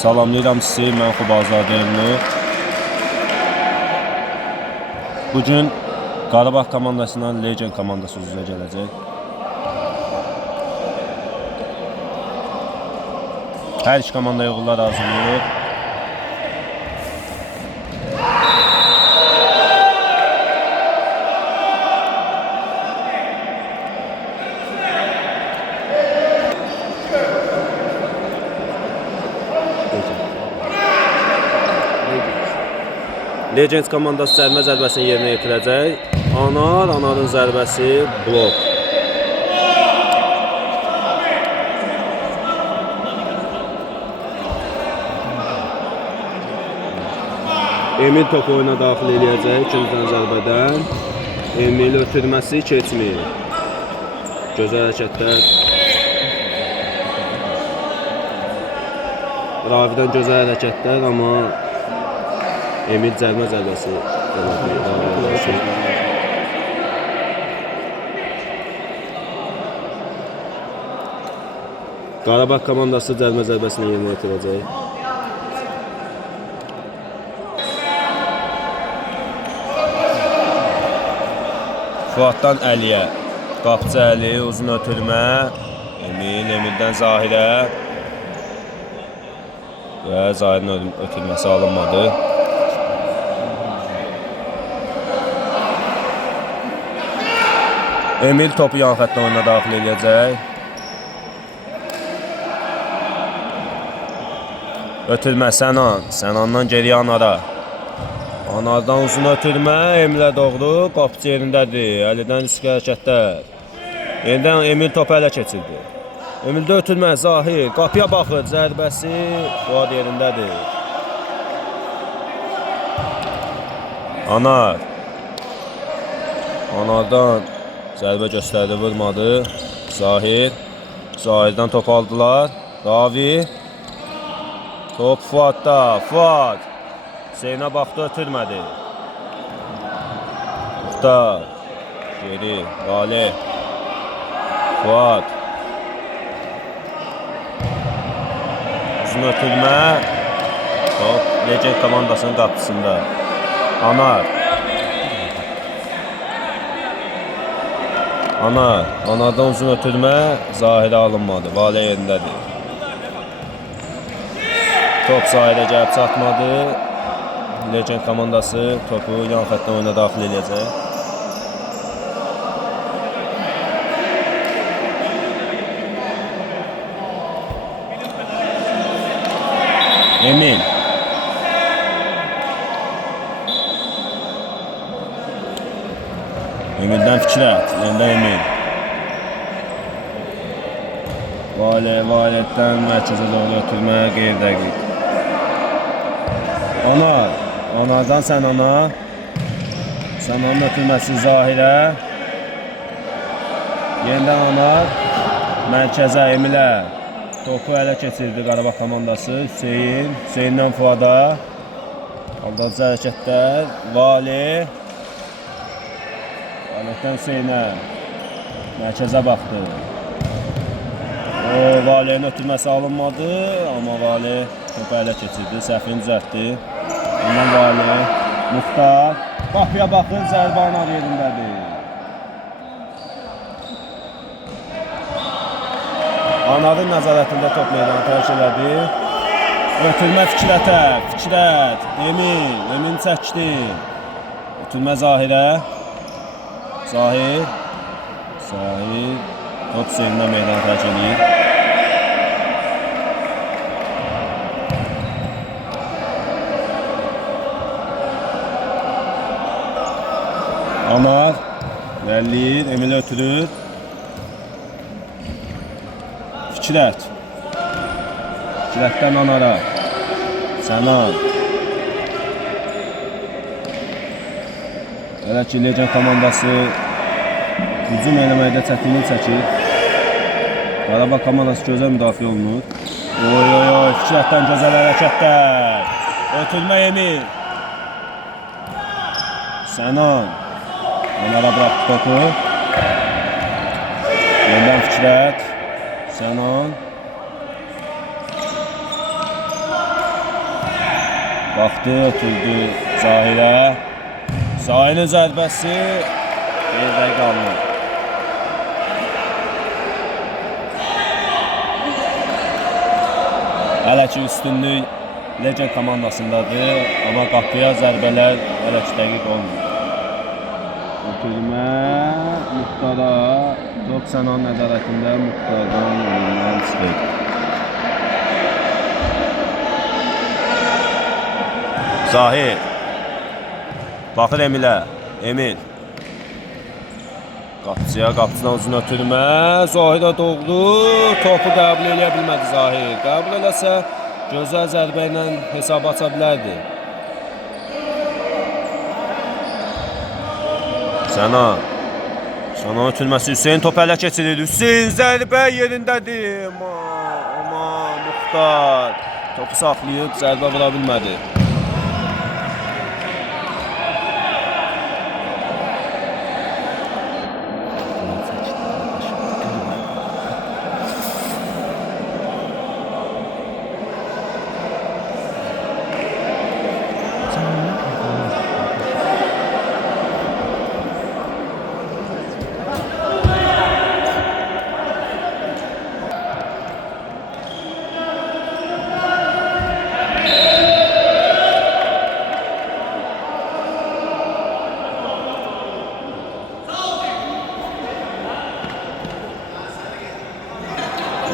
Salamlayıram sizi, mən Xubazadeğli. Bugün Qarabağ komandasından Legend komandası üzrə gələcək. Hər iki komandaya uğurlar arzulayırıq. Legend komandası cərimə zərbəsini yerinə yetirəcək. Anarın zərbəsi blok. Emil topu oyuna daxil edəcək ikinciden zərbədən. Emil ötürməsi keçmir. Gözəl hərəkətlər. Ravidən gözəl hərəkətlər, amma Emil cərimə zərbəsi Qarabağ komandası cərimə zərbəsini yerinə yetirəcək. Fuaddan Əliyə, Qapçı Əli, uzun ötürmə, Emildən Zahirə və Zahirin ötürməsi alınmadı. Emil topu yan xəttə oyuna daxil edəcək. Ötürmə Sənandan geriyə Anara. Anardan uzun ötürmə, Emilə doğru, Qapçı yerindədir. Əlidən risk hərəkətlər. Yenidən Emil topu ələ keçirdi. Emildə ötürmə, Zahir, qapıya baxır, zərbəsi Fuad yerindədir. Anardan zərbə göstərdi, vurmadı. Zahirdən top aldılar. Ravi. Top Fuadda. Fuad. Hüseynə baxdı, ötürmədi. Muxtar. Geri. Vali. Fuad. Uzun ötürmə. Top Legend komandasının qapısında. Anardan uzun ötürmə, Zahirə alınmadı. Vali yerindədir. Top Zahirə gəlib çatmadı. Legend komandası topu yan xətdən oyuna daxil edəcək. Emildən Fikrət, yenidən Emil. Valiyyətdən mərkəzə doğru ötürmə, qeyri-dəqiq. Anardan Sənanın ötürməsi Zahirə. Yenidən Anar, mərkəzə Emilə. Topu ələ keçirdi Qarabağ komandası. Hüseyndən Fuada. Aldadıcı hərəkətlər. Vali. Valiyyətdən Hüseynə. Mərkəzə baxdı. Valinin ötürməsi alınmadı, amma Vali topu ələ keçirdi. Səhvini düzəltdi. Ondan Vali. Muxtar. Qapıya baxın, zərbə Anar yerindədir. Anarın nəzarətində top meydanı tərk elədi. Ötürmə Fikrət, Emil çəkdi. Ötürmə Zahirə. Zahir. Top Hüseynindən meydanı tərk edir. Anar. Vəliyir, Emil ötürür. Fikrətdən Anara. Sənan. Elə ki, Legend komandası hücum eləməkdə çətinlik çəkir. Qarabağ komandası gözəl müdafiə olunur. Fikrətdən gözəl hərəkətlər. Ötürmə Emil. Sənan. Anara bıraktı topu. Yenidən Fikrət. Sənan. Baxdı, ötürdü Zahirə. Zahirin zərbəsi yerdə qalmır. Hələ ki üstünlük Legend komandasındadır, amma qapıya zərbələr hələ ki dəqiq olmur. Ötürmə Muxtara, top Sənan nəzarətində Muxtardan önündən çıxır. Zahir baxır Emilə, Emil qapıcıdan uzun ötürmə, Zahirə doğru topu qəbul edə bilmədi Zahir. Qəbul eləsə gözəl zərbə ilə hesabı aça bilərdi. Sənan ötürməsi, Hüseyin top ələ keçirir. Hüseyin zərbə yerindədir. Amma Muxtar topu saxlayıb zərbə vura bilmədi.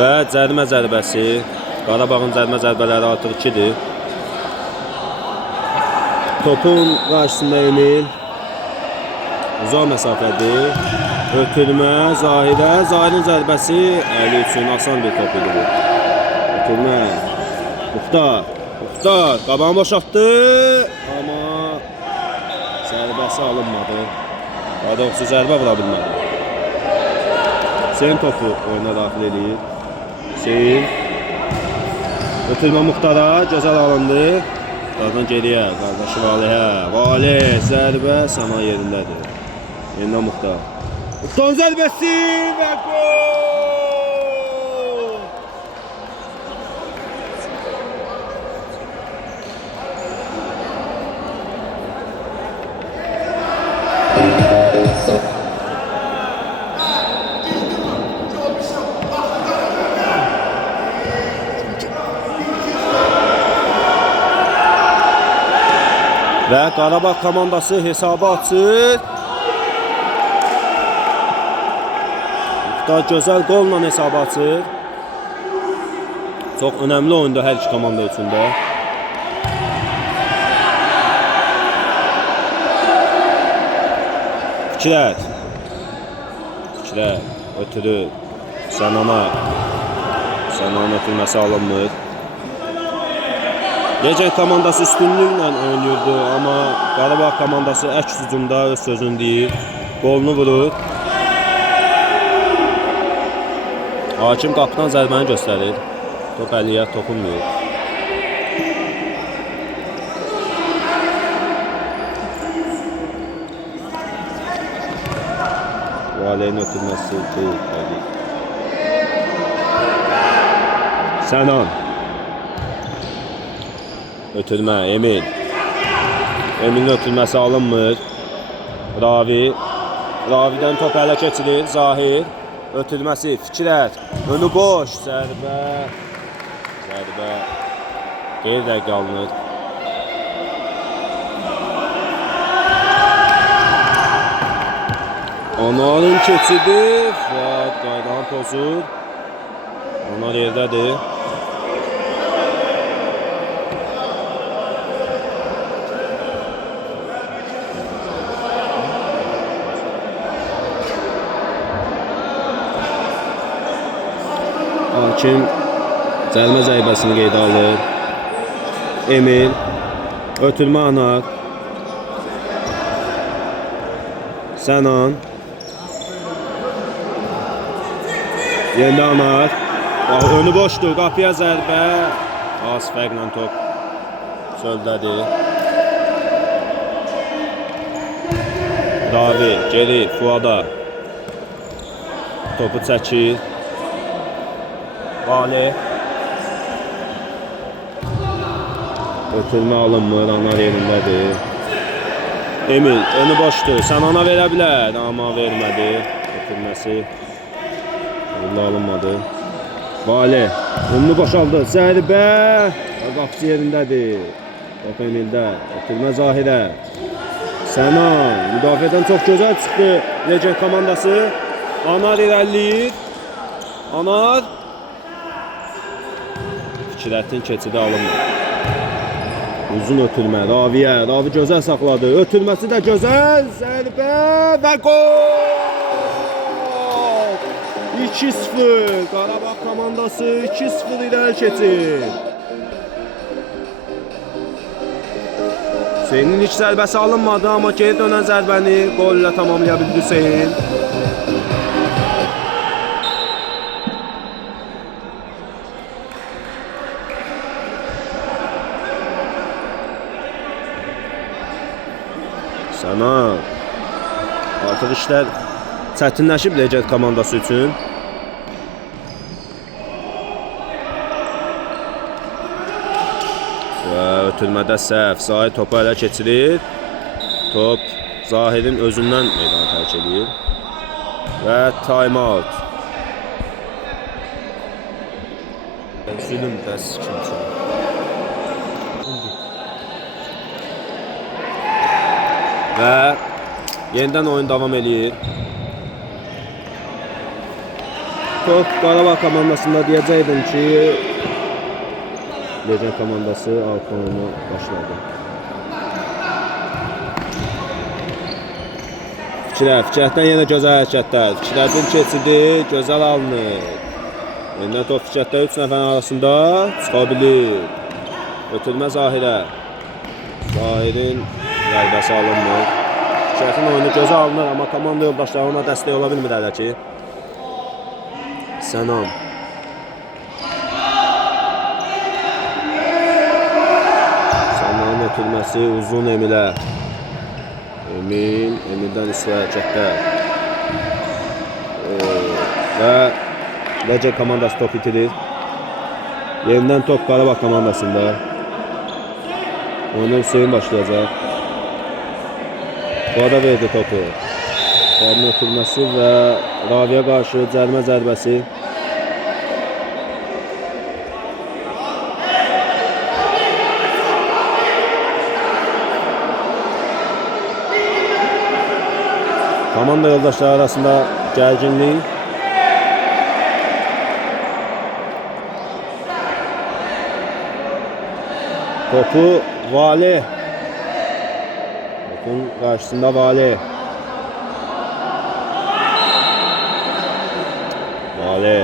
Və cərimə zərbəsi. Qarabağın cərimə zərbələri artıq 2-dir. Topun qarşısında Emil. Uzaq məsafədir. Ötürmə Zahirə. Zahirin zərbəsi əli üçün asan bir top idi bu. Ötürmə. Muxtar qabağını boşaltdı. Amma zərbəsi alınmadı. Daha doğrusu zərbə vura bilmədi. Hüseyin topu oyuna daxil edir. Hüseyin ötürmə Muxtara, gözəl alındı. Muxtardan geriyə, qardaşı Valihə. Valih zərbə Sənan yerindədir. Yenidən Muxtar. Muxtarın zərbəsi və gol! Və Qarabağ komandası hesabı açır. Muxtar gözəl qolla hesabı açır. Çox önəmli oyunda hər iki komanda üçün də. Fikrət ötürür Sənana. Sənanın ötürməsi alınmır. Legend komandası üstünlüklə oynuyordu, amma Qarabağ komandası əks hücumda öz sözünü deyir. Qolunu vurur. Hakim qapıdan zərbəni göstərir. Top əliyə toxunmuyor. Valihin ötürməsi deyil. Sənan ötürmə Emil. Emil'in ötürməsi alınmır. Ravidən top ələ keçirir. Zahir ötürməsi. Fikrət önü boş. Zərbə qeyri-dəqiq alınır. Onarın keçidi. Fuad qaydan pozur. Onar yerdədir. Hakim cərimə zərbəsini qeydə alır. Emil ötürmə Anar. Sənan yenidə Anar. Önü boşdur. Qapıya zərbə. Az fərqlə top çöldədir. Ravi geri Fuada topu çəkir. Valih Ötürmə alınmır, Anar yerindədir. Emil, önü boşdur. Sən ona verə bilər, amma vermədi. Ötürməsi. Uğurlu alınmadı. Vale, önünü boşaldı. Zərbə. Qapıcı yerindədir. Top Emildə. Ötürmə Zahirə. Sənan, müdafiədən çox gözəl çıxdı. Legend komandası. Anar irəliləyir. Anar. Fikrətin keçidi alınmır. Uzun ötürmə, Raviyə. Ravi gözəl saxladı. Ötürməsi də gözəl. Zərbə və gol! 2-0. Qarabağ komandası 2-0 irəli keçir. Hüseynin ilk zərbəsi alınmadı, amma geri dönən zərbəni gol ilə tamamlaya bildi Hüseyin. Sənan. Artıq işlər çətinləşib Legend komandası üçün. Və ötürmədə səhv. Zahir topu ələ keçirir. Top Zahirin özündən meydanı tərk edir. Və time out. Zülüm dəs kimsə. Və yenidən oyun davam edir. Top Qarabağ komandasında deyəcəkdim ki, Legend komandası alt oyunu başladı. Fikrətdən yenə gözəl hərəkətlər. Fikrətin keçidi gözəl alınır. Yenidən top Fikrətdə 3 nəfərin arasında çıxa bilir. Ötürmə Zahirə. Zahirin zərbəsi alınmır. Fikrətin oyunu gözə alınır, amma komanda yoldaşları ona dəstək ola bilmir hələ ki. Sənan. Sənanın ötürməsi uzun Emilə. Emildən üstə hərəkətdə. Və Legend komandası top itirir. Yenidən top Qarabağ komandasında. Oyuna Hüseyin başlayacaq. Fuada verdi topu. Fuadın ötürməsi və Raviyə qarşı cərimə zərbəsi. Komanda yoldaşları arasında gərginlik. Topu Vali. Topun karşısında Vali. Vali.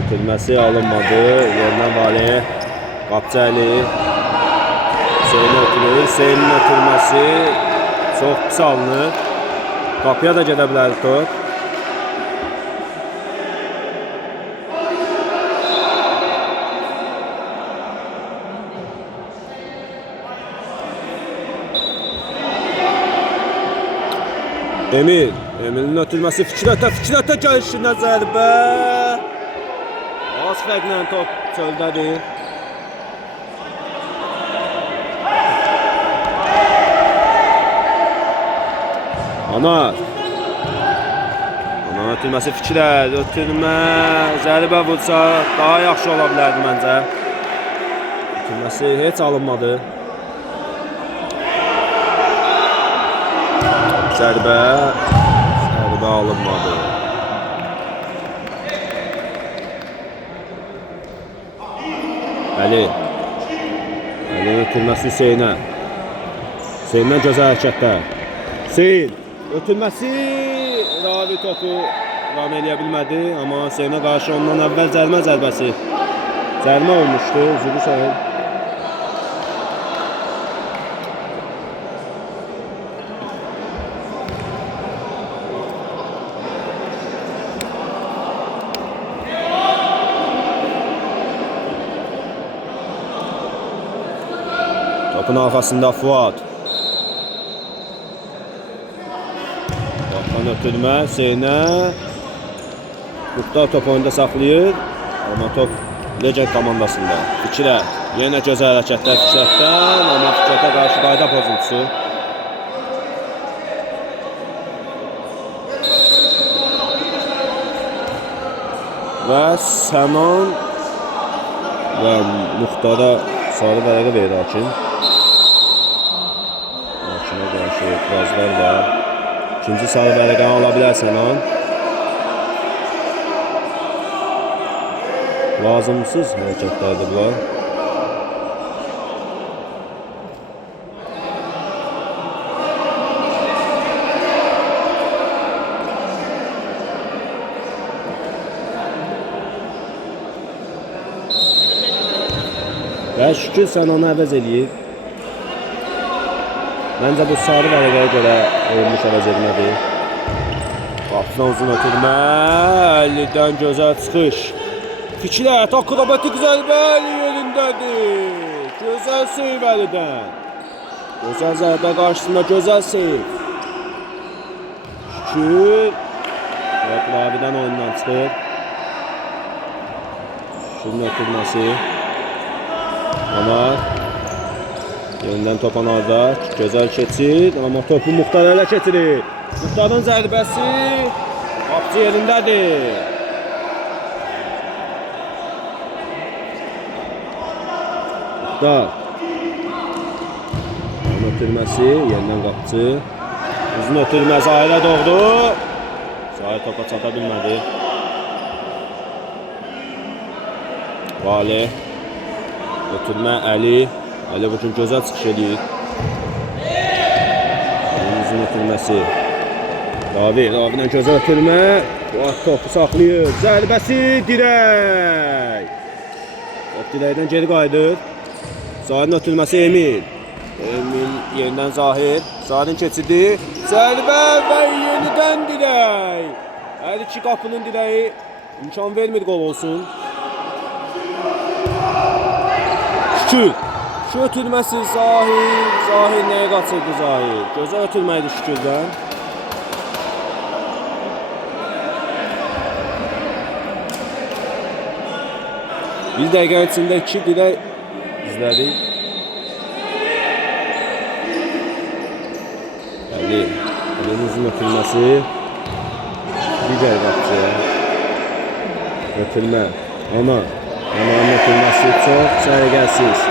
Ötürməsi alınmadı. Yerindən Vali. Qapçı Əli. Hüseyin ötürür. Hüseynin ötürməsi çox pis alınır. Qapıya da gedə bilər top. Emil'in ötürməsi Fikrətə gəlişində zərbə. Az fərqlə top çöldədir. Anar ötürməsi Fikrət, ötürmə, zərbə vursa daha yaxşı ola bilərdi məncə. Ötürməsi heç alınmadı. Zərbə alınmadı. Əli ötürməsi Hüseynə. Hüseyndən gözəl hərəkətlər. Hüseyin ötürməsi Ravi topu ram eləyə bilmədi, amma Hüseynə qarşı ondan əvvəl zərbəsi. Zərmə olmuşdu, üzülü səhil. Topun arxasında Fuad. Topdan ötürmə Hüseynə. Muxtar top oyunda saxlayır. Amma top Legend komandasında. Fikrət. Yenə gözəl hərəkətlər Fikrətdən, amma Fikrətə qarşı qayda pozuntusu. Və Sənan və Muxtara sarı vərəqə verir hakim. Hakimə qarşı etirazlar var. İkinci sarı vərəqəni ala bilər Sənan. Lazımsız hərəkətlərdir bunlar. Və şükür Sənanı əvəz eləyir. Məncə bu sarı vərəqəyə görə olmuş əvəz etmədir. Qapıdan uzun ötürmə, 50-dən gözəl çıxış. Fikrət, akrobatik zərbə Əli yerindədir. Gözəl seyv Əlidən. Gözəl zərbə qarşısında gözəl seyv. Şükür. Ravidən oyundan çıxır. Şükürün ötürməsi. Amma yenidən top anarda. Gözəl keçir. Amma topu Muxtar ələ keçirir. Muxtarın zərbəsi qapıcı yerindədir. Muxtar. Onun ötürməsi. Yenidən qapıcı. Uzun ötürmə Zahirə doğru. Zahir topa çata bilmədi. Vali. Ötürmə Əli. Əli bugün gözəl çıxış edir. Uzun ötürməsi. Ravidən gözəl ötürmə. Topu saxlayır. Zərbəsi dirək. Top dirəkdən geri qayıdır. Zahirin ötürməsi Emil. Emil yerindən Zahir. Zahirin keçidi. Zərbə və yenidən dirək. Hər iki qapının dirəyi imkan vermir qol olsun. Şükür. Şu ötürməsi Zahir. Zahir nəyə qaçırdı Zahir? Gözəl ötürməydi Şükürdən. Bir dəqiqə içində 2 dirək izlədik. Əlinin uzun ötürməsi. Digər qapıcıya. Ötürmə. Amanın ötürməsi çox səliqəsiz.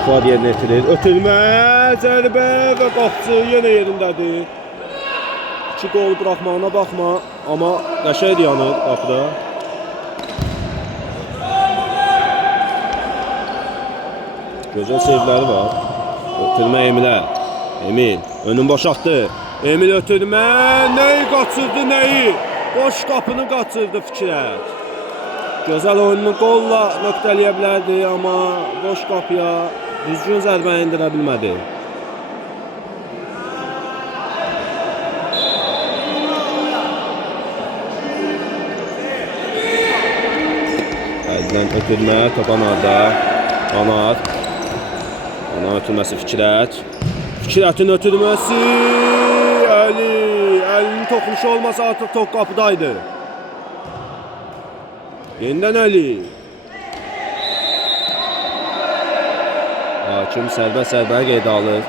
Fuad yerinə etirir. Ötürmə, zərbə və qapıcı yenə yerindədir. 2 qol buraxmağına baxma, amma qəşəng yanır qapıda. Gözəl sevləri var. Ötürmə Emilə. Emil önün boşaltdı. Emil ötürmə, nəyi qaçırdı, nəyi? Boş qapını qaçırdı Fikrət. Gözəl oyununu qolla nöqtələyə bilərdi, amma boş qapıya düzgün zərbə indirə bilmədi. Əldən ötürmə, top anarda. Anar ötürməsi Fikrət. Fikrətin ötürməsi Əli. Əlinin toxunuşu olmasa artıq top qapıdaydı. Yenidən Əli. Hakim sərbəst qeydə alır.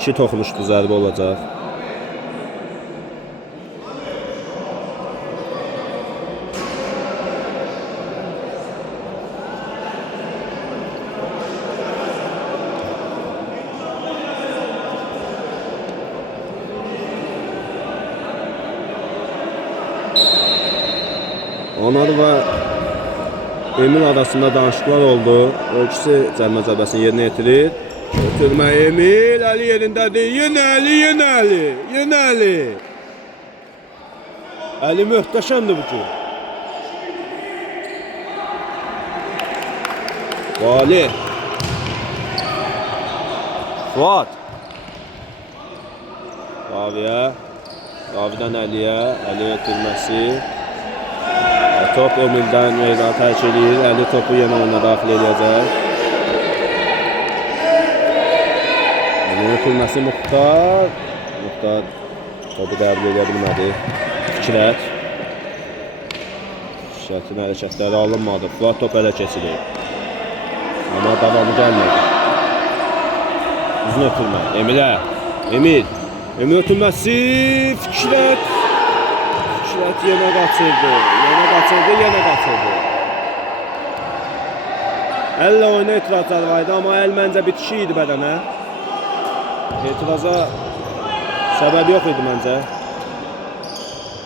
İki toxunuşlu zərbə olacaq. Anar və Emil arasında danışıqlar oldu. O ikisi cərimə zərbəsini yerinə yetirir. Ötürmə Emil, Əli yerindədir. Yenə Əli. Əli möhtəşəmdir bu gün. Vali. Fuad. Raviyə. Ravidən Əliyə. Əli ötürməsi. Top Emil'dən meydan tərk edir. Əli topu yenə oyuna daxil edəcək. Əli'nin ötürməsi Muxtar. Muxtar topu qəbul edə bilmədi. Fikrət. Fikrətin hərəkətləri alınmadı. Fuad top ələ keçirir. Amma davamı gəlmədi. Uzun ötürmə. Emil'ə. Emil. Emil ötürməsi. Fikrət. Fikrət yenə qaçırdı. Yenə qaçırdı. Əllə oyuna etirazlar var idi, amma əl məncə bitişi idi bədənə. Etiraza səbəb yox idi məncə.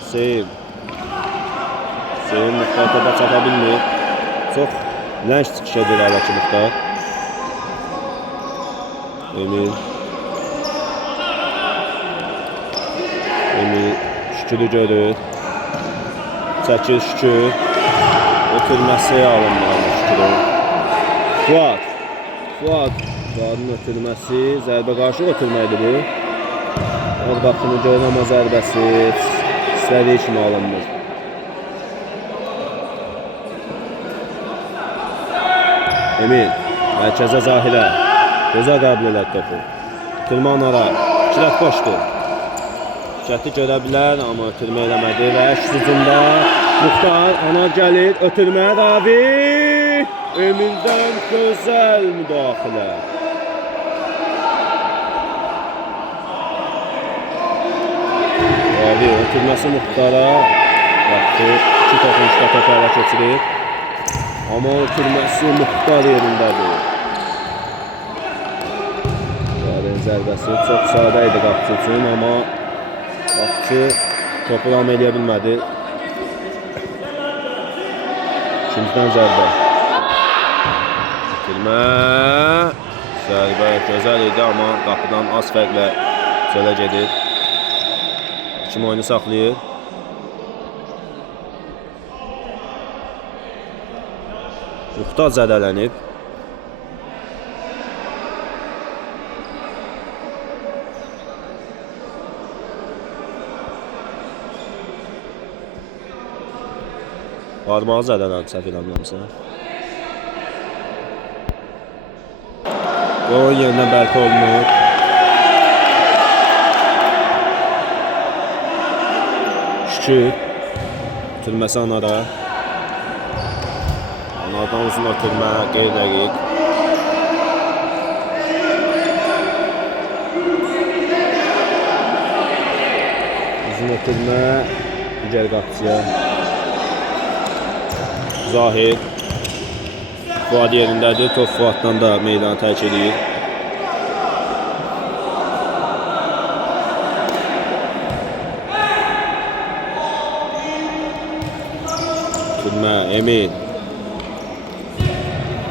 Hüseyin Muxtar topa çata bilmir. Çox lənç çıxış edir Ələki Muxtar. Emil Şükürü görür. Çəkir Şükür. Ötürməsi alınmalı Şükürü. Fuadın ötürməsi. Zərbə qarşı ötürməkdir bu. Orqatını görür amma zərbəsi istədiyi kimi alınmır. Emil mərkəzə Zahirə. Gözəl qəbul elədi topu. Ötürmə Anara. Fikrət boşdur. Fikrəti görə bilər, amma ötürmə eləmədi və şücumda Muxtar Anar gəlir. Ötürmə Ravi. Emil'dən gözəl müdaxilə. Ravi ötürməsi Muxtara. Baxdı, iki toxunuşda topu ələ keçirir. Amma ötürməsi Muxtar yerindədir. Ravi'nin zərbəsi çox sadə idi qapçı üçün, amma qapçı topu ram eləyə bilmədi. İkinciden zərbə. Ötürmə. Zərbə gözəl idi, amma qapıdan az fərqlə çölə gedir. Kim oyunu saxlayır? Muxtar zədələnib. Barmağı zədələnib, səhv eləmirəmsə. Oyun yerindən bərpa olunur. Şükür. Ötürməsi Anara. Anardan uzun ötürmə, qeyri-dəqiq. Uzun ötürmə, digər qapçıya. Zahir. Fuad yerindədir. Top Fuaddan da meydanı tərk edir. Ötürmə Emil.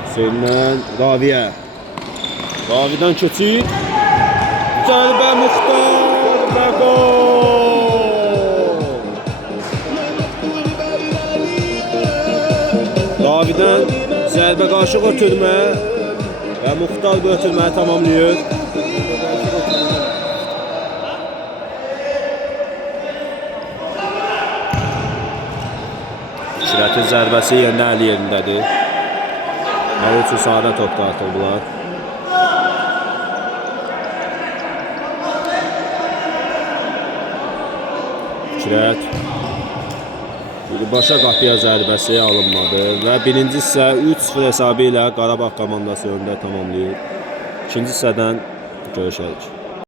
Hüseyin'dən Raviyə. Ravi'dən keçir. Zərbə Muxtar və gol. Ravi'dən zərbə qarşı ötürmə və Muxtar bu ötürməyi tamamlayır. Fikrətin zərbəsi yenə əli yerindədir. Əli üçün sahada top dartıldılar. Fikrət. Birbaşa qapıya zərbəsi alınmadı və birinci hissə 3-0 hesabı ilə Qarabağ komandası öndə tamamlayır. İkinci hissədən görüşərik.